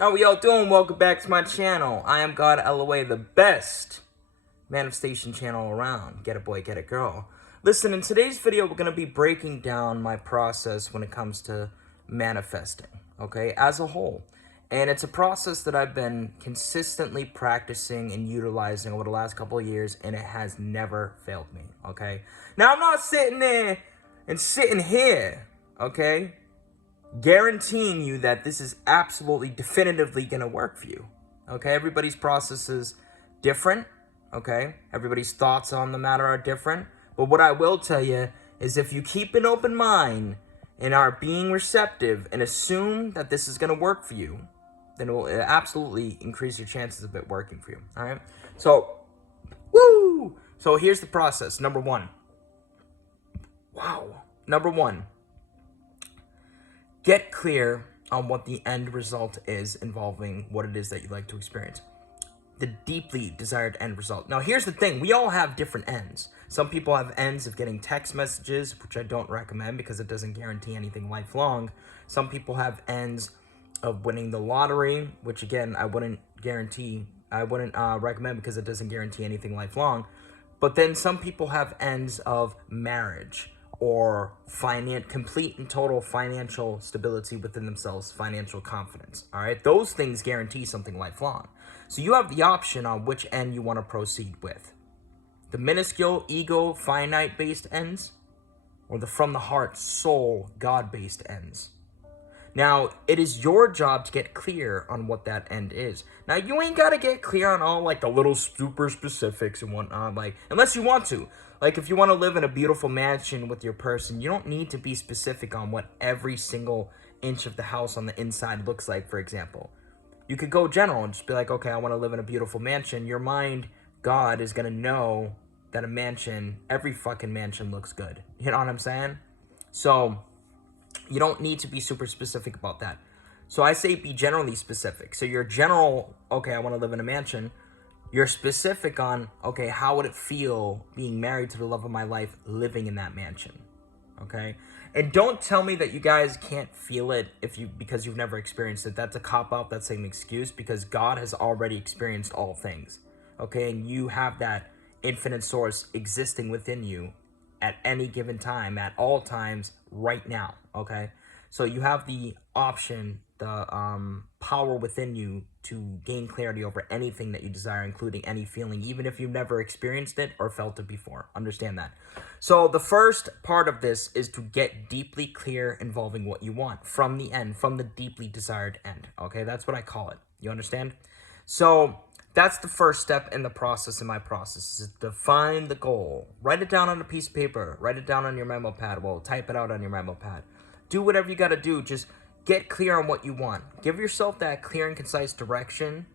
How we all doing? Welcome back to my channel. I am God LOA, the best manifestation channel around. Get a boy, get a girl. Listen, in today's video, we're going to be breaking down my process when it comes to manifesting, okay, as a whole. And it's a process that I've been consistently practicing and utilizing over the last couple of years, and it has never failed me, okay? Now, I'm not sitting there and sitting here, okay, guaranteeing you that this is absolutely definitively going to work for you. Okay, everybody's process is different. Okay, everybody's thoughts on the matter are different. But what I will tell you is if you keep an open mind and are being receptive and assume that this is going to work for you, then it will absolutely increase your chances of it working for you. All right, so woo! So here's the process. Number one. Wow. Number one. Get clear on what the end result is involving what it is that you'd like to experience. The deeply desired end result. Now, here's the thing. We all have different ends. Some people have ends of getting text messages, which I don't recommend because it doesn't guarantee anything lifelong. Some people have ends of winning the lottery, which, again, I wouldn't recommend because it doesn't guarantee anything lifelong. But then some people have ends of marriage, or complete and total financial stability within themselves, financial confidence. All right, those things guarantee something lifelong. So you have the option on which end you want to proceed with: the minuscule, ego, finite-based ends, or the from the heart, soul, God-based ends. Now, it is your job to get clear on what that end is. Now, you ain't got to get clear on all, like, the little super specifics and whatnot, like, unless you want to. Like, if you want to live in a beautiful mansion with your person, you don't need to be specific on what every single inch of the house on the inside looks like, for example. You could go general and just be like, okay, I want to live in a beautiful mansion. Your mind, God, is going to know that a mansion, every fucking mansion looks good. You know what I'm saying? So you don't need to be super specific about that. So I say be generally specific. So you're general, okay, I want to live in a mansion. You're specific on, okay, how would it feel being married to the love of my life, living in that mansion, okay? And don't tell me that you guys can't feel it because you've never experienced it. That's a cop-out, that's an excuse, because God has already experienced all things, okay? And you have that infinite source existing within you at any given time, at all times, right now, okay? So you have the option, the power within you to gain clarity over anything that you desire, including any feeling, even if you've never experienced it or felt it before. Understand that. So the first part of this is to get deeply clear involving what you want from the end, from the deeply desired end, okay? That's what I call it. You understand? So that's the first step in the process, in my process, is define the goal. Write it down on a piece of paper. Write it down on your memo pad. Well, type it out on your memo pad. Do whatever you got to do. Just get clear on what you want. Give yourself that clear and concise direction.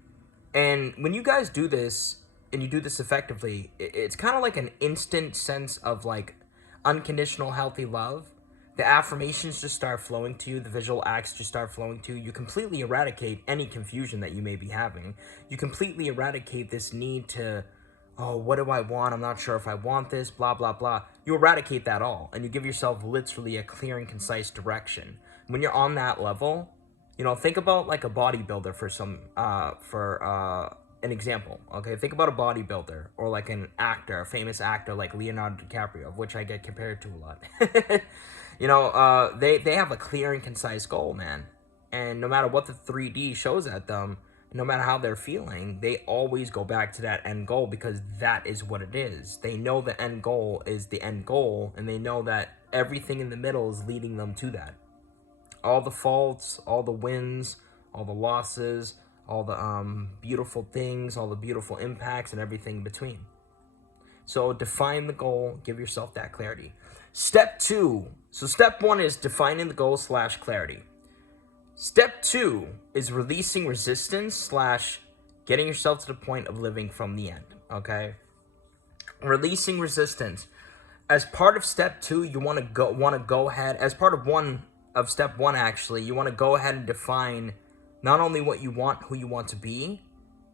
And when you guys do this, and you do this effectively, it's kind of like an instant sense of, like, unconditional healthy love. The affirmations just start flowing to you. The visual acts just start flowing to you. You completely eradicate any confusion that you may be having. You completely eradicate this need to, oh, what do I want? I'm not sure if I want this, blah, blah, blah. You eradicate that all, and you give yourself literally a clear and concise direction. When you're on that level, you know, think about like a bodybuilder for an example, okay? Think about a bodybuilder or like an actor, a famous actor like Leonardo DiCaprio, of which I get compared to a lot. You know, they have a clear and concise goal, man. And no matter what the 3D shows at them, no matter how they're feeling, they always go back to that end goal because that is what it is. They know the end goal is the end goal, and they know that everything in the middle is leading them to that. All the faults, all the wins, all the losses, all the beautiful things, all the beautiful impacts, and everything in between. So define the goal, give yourself that clarity. Step 2. So step 1 is defining the goal / clarity. Step 2 is releasing resistance / getting yourself to the point of living from the end, okay? Releasing resistance. As part of step 2, you want to go ahead, as part of step 1 actually, you want to go ahead and define not only what you want, who you want to be,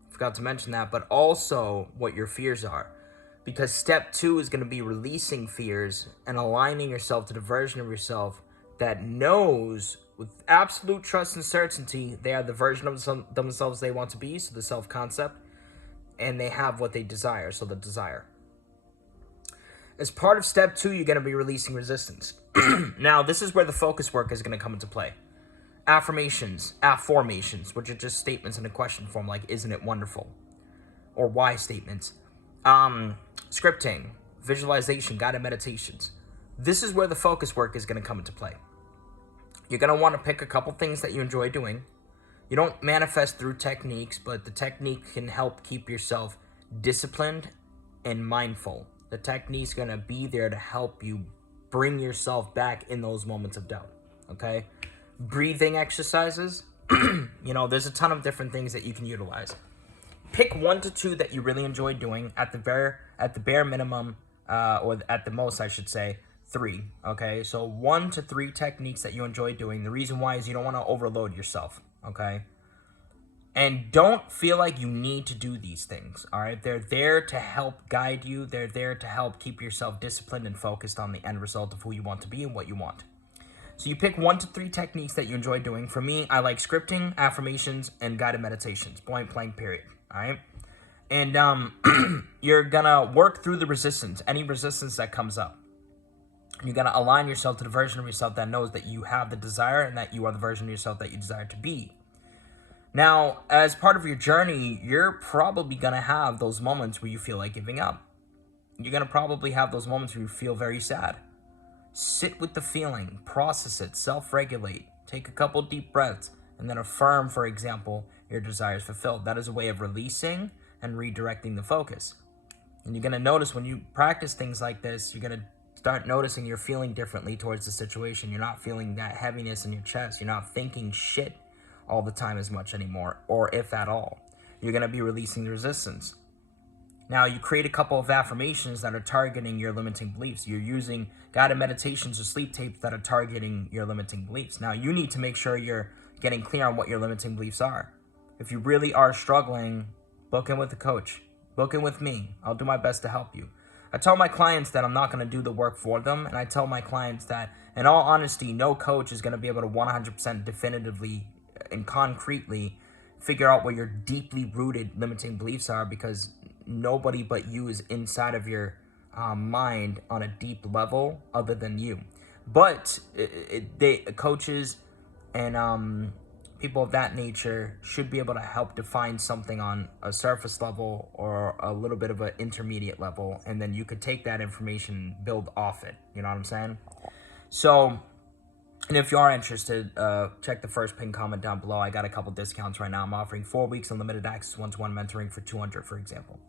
forgot to mention that, but also what your fears are. Because step 2 is going to be releasing fears and aligning yourself to the version of yourself that knows with absolute trust and certainty, they are the version of themselves they want to be, so the self-concept, and they have what they desire, so the desire. As part of step 2, you're going to be releasing resistance. Now, this is where the focus work is going to come into play. Affirmations, which are just statements in a question form, like, isn't it wonderful? Or why statements. Scripting, visualization, guided meditations. This is where the focus work is going to come into play. You're going to want to pick a couple things that you enjoy doing. You don't manifest through techniques, but the technique can help keep yourself disciplined and mindful. The technique's going to be there to help you bring yourself back in those moments of doubt, okay? Breathing exercises, there's a ton of different things that you can utilize. Pick 1 to 2 that you really enjoy doing at the bare minimum, or at the most, I should say, 3, okay? So 1 to 3 techniques that you enjoy doing. The reason why is you don't want to overload yourself, okay? And don't feel like you need to do these things, all right? They're there to help guide you. They're there to help keep yourself disciplined and focused on the end result of who you want to be and what you want. So you pick 1 to 3 techniques that you enjoy doing. For me, I like scripting, affirmations, and guided meditations, point blank period, all right? And you're going to work through the resistance, any resistance that comes up. You're going to align yourself to the version of yourself that knows that you have the desire and that you are the version of yourself that you desire to be. Now, as part of your journey, you're probably going to have those moments where you feel like giving up. You're going to probably have those moments where you feel very sad. Sit with the feeling, process it, self-regulate, take a couple deep breaths, and then affirm, for example, your desires fulfilled. That is a way of releasing and redirecting the focus. And you're going to notice when you practice things like this, you're going to start noticing you're feeling differently towards the situation. You're not feeling that heaviness in your chest. You're not thinking shit all the time as much anymore, or if at all. You're going to be releasing the resistance. Now, you create a couple of affirmations that are targeting your limiting beliefs. You're using guided meditations or sleep tapes that are targeting your limiting beliefs. Now, you need to make sure you're getting clear on what your limiting beliefs are. If you really are struggling, book in with a coach. Book in with me. I'll do my best to help you. I tell my clients that I'm not going to do the work for them, and I tell my clients that, in all honesty, no coach is going to be able to 100% definitively and concretely figure out what your deeply rooted limiting beliefs are, because nobody but you is inside of your mind on a deep level other than you. But coaches and people of that nature should be able to help define something on a surface level or a little bit of an intermediate level, and then you could take that information and build off it. You know what I'm saying? So, and if you are interested, check the first pinned comment down below. I got a couple discounts right now. I'm offering 4 weeks unlimited access one-to-one mentoring for $200, for example.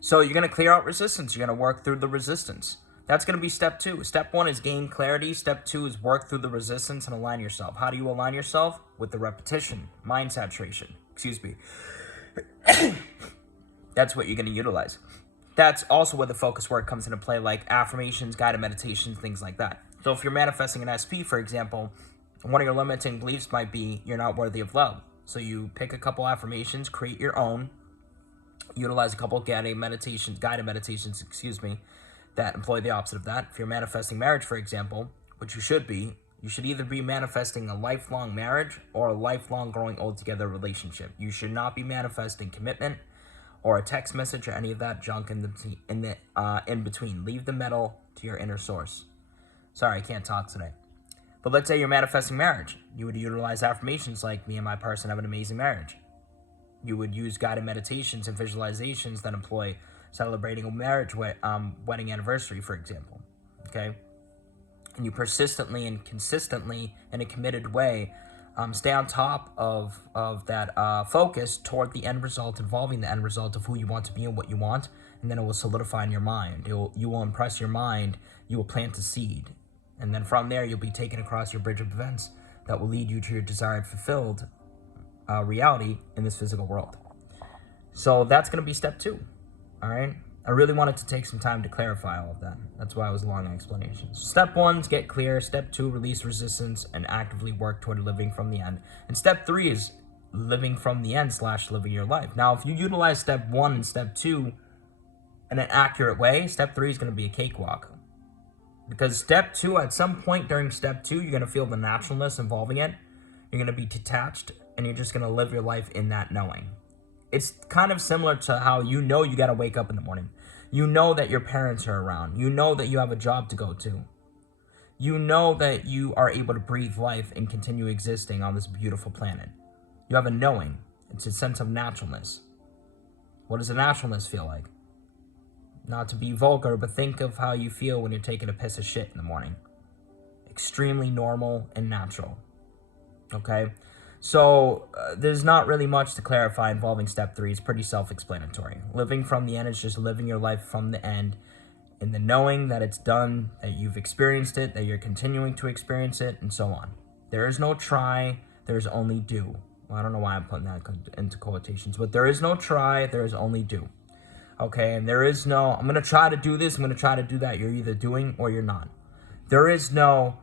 So you're going to clear out resistance. You're going to work through the resistance. That's going to be step 2. Step 1 is gain clarity. Step 2 is work through the resistance and align yourself. How do you align yourself? With the repetition, mind saturation. Excuse me. That's what you're going to utilize. That's also where the focus work comes into play, like affirmations, guided meditations, things like that. So if you're manifesting an SP, for example, one of your limiting beliefs might be you're not worthy of love. So you pick a couple affirmations, create your own, utilize a couple guided meditations, that employ the opposite of that. If you're manifesting marriage, for example, which you should either be manifesting a lifelong marriage or a lifelong growing old together relationship. You should not be manifesting commitment or a text message or any of that junk in between. Leave the metal to your inner source. Sorry, I can't talk today. But let's say you're manifesting marriage. You would utilize affirmations like, me and my person have an amazing marriage. You would use guided meditations and visualizations that employ celebrating a marriage wedding anniversary, for example, okay? And you persistently and consistently, in a committed way, stay on top of that focus toward the end result, involving the end result of who you want to be and what you want, and then it will solidify in your mind. You will impress your mind. You will plant a seed. And then from there, you'll be taken across your bridge of events that will lead you to your desired fulfilled reality in this physical world. So that's going to be step 2. All right. I really wanted to take some time to clarify all of that. That's why it was a long explanation. So step 1 is get clear. Step 2, release resistance and actively work toward living from the end. And step 3 is living from the end / living your life. Now, if you utilize step 1 and step 2 in an accurate way, step 3 is going to be a cakewalk. Because step 2, at some point during step 2, you're going to feel the naturalness involving it. You're going to be detached, and you're just going to live your life in that knowing. It's kind of similar to how you got to wake up in the morning. You know that your parents are around. You know that you have a job to go to. You know that you are able to breathe life and continue existing on this beautiful planet. You have a knowing. It's a sense of naturalness. What does a naturalness feel like? Not to be vulgar, but think of how you feel when you're taking a piss of shit in the morning. Extremely normal and natural. Okay? So, there's not really much to clarify involving step 3. It's pretty self-explanatory. Living from the end is just living your life from the end in the knowing that it's done, that you've experienced it, that you're continuing to experience it, and so on. There is no try, there's only do. Well, I don't know why I'm putting that into quotations, but there is no try, there is only do. Okay, and there is no, I'm going to try to do this, I'm going to try to do that. You're either doing or you're not. There is no,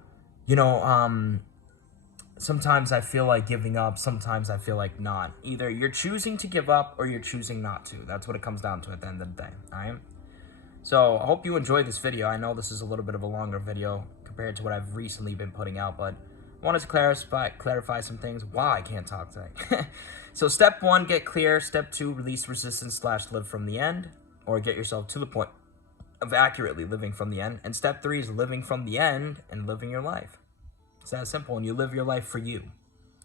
sometimes I feel like giving up, sometimes I feel like not. Either you're choosing to give up or you're choosing not to. That's what it comes down to at the end of the day, all right? So I hope you enjoyed this video. I know this is a little bit of a longer video compared to what I've recently been putting out, but I wanted to clarify some things. Wow, I can't talk today. So step 1, get clear. Step 2, release resistance / live from the end, or get yourself to the point of accurately living from the end. And step 3 is living from the end and living your life. It's that simple, and you live your life for you.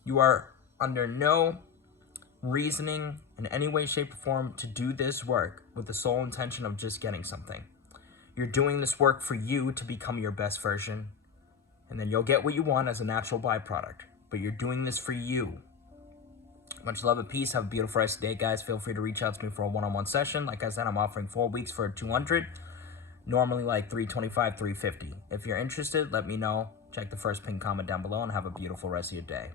You are under no reasoning in any way, shape, or form to do this work with the sole intention of just getting something. You're doing this work for you to become your best version, and then you'll get what you want as a natural byproduct. But you're doing this for you. Much love and peace. Have a beautiful rest of the day, guys. Feel free to reach out to me for a one-on-one session. Like I said, I'm offering 4 weeks for $200. Normally like $325, $350. If you're interested, let me know. Check the first pinned comment down below, and have a beautiful rest of your day.